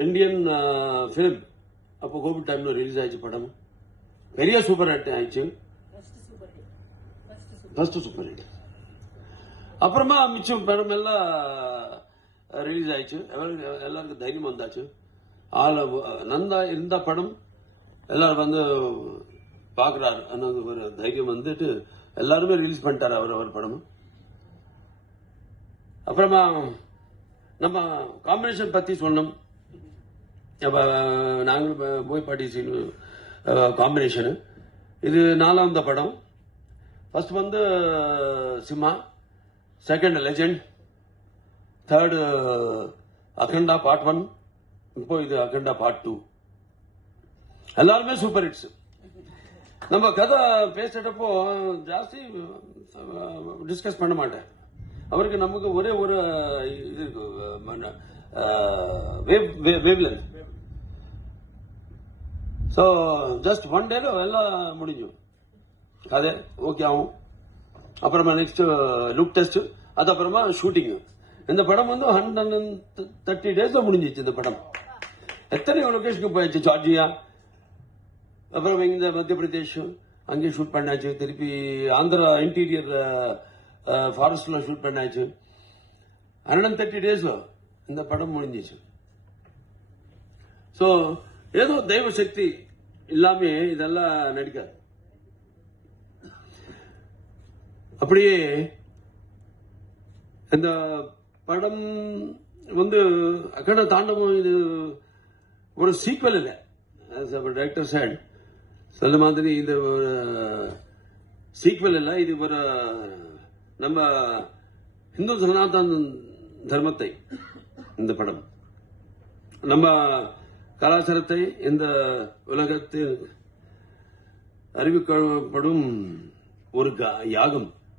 Indian film அப்போ Covid டைம்ல release ஆயிடுச்சு படம். பெரிய சூப்பர் ஹிட் ஆயிடுச்சு. First super hit. அப்புறமா மிச்சம் படம் எல்லாம் ரிலீஸ் ஆயிடுச்சு. எல்லாருக்கும் தைரியம் வந்தாச்சு. நந்தா இருந்த படம் எல்லாரும் வந்து பாக்குறாரு. ஒரு தைரியம் வந்துட்டு எல்லாருமே ரிலீஸ் பண்ணிட்டாரு அவர் படம். அப்புறமா நம்ம காம்பினேஷன் பத்தி சொன்னோம். நாங்களும் போய் பாட்டி காம்பினேஷன். இது 4வது படம். ஃபர்ஸ்ட் வந்து Simha, second legend, third Akhanda part 1, இப்போ இது அகண்டா பார்ட் 2. எல்லாருமே சூப்பர் ஹிட்ஸ். நம்ம கதை பேசிட்டப்போ ஜாஸ்தி டிஸ்கஸ் பண்ண மாட்டேன். அவருக்கு நமக்கு ஒரே ஒரு இது இருக்கு, வேவ்லென்த். ஸோ ஜஸ்ட் 1 டேல எல்லாம் முடிஞ்சும் கதை ஓகே ஆகும். அப்புறமா நெக்ஸ்ட் லுக் டெஸ்ட், அது அப்புறமா ஷூட்டிங். இந்த படம் வந்து 130 டேஸ்ல முடிஞ்சிச்சு. இந்த படம் எத்தனை லொகேஷனுக்கு போயிடுச்சு. ஜார்ஜியா, அப்புறம் இந்த மத்திய பிரதேஷ் அங்கேயும் ஷூட் பண்ணாச்சு. திருப்பி ஆந்திரா இன்டீரியர் ஃபாரஸ்ட்ல ஷூட் பண்ணாச்சு. 130 டேஸ் இந்த படம் முடிஞ்சிச்சு. ஸோ ஏதோ தெய்வ சக்தி இல்லாம இதெல்லாம் நடிக்காது. அப்படியே இந்த படம் வந்து அகண்ட தாண்டவம் இது ஒரு சீக்வல் இல்லை. டைரக்டர் சைடு சொல்ல மாதிரி இது ஒரு சீக்வல் இல்லை. இது ஒரு நம்ம இந்து சனாதன தர்மத்தை, இந்த படம் நம்ம கலாச்சாரத்தை இந்த உலகத்தில் அறிவிக்கப்படும் ஒரு யாகம்.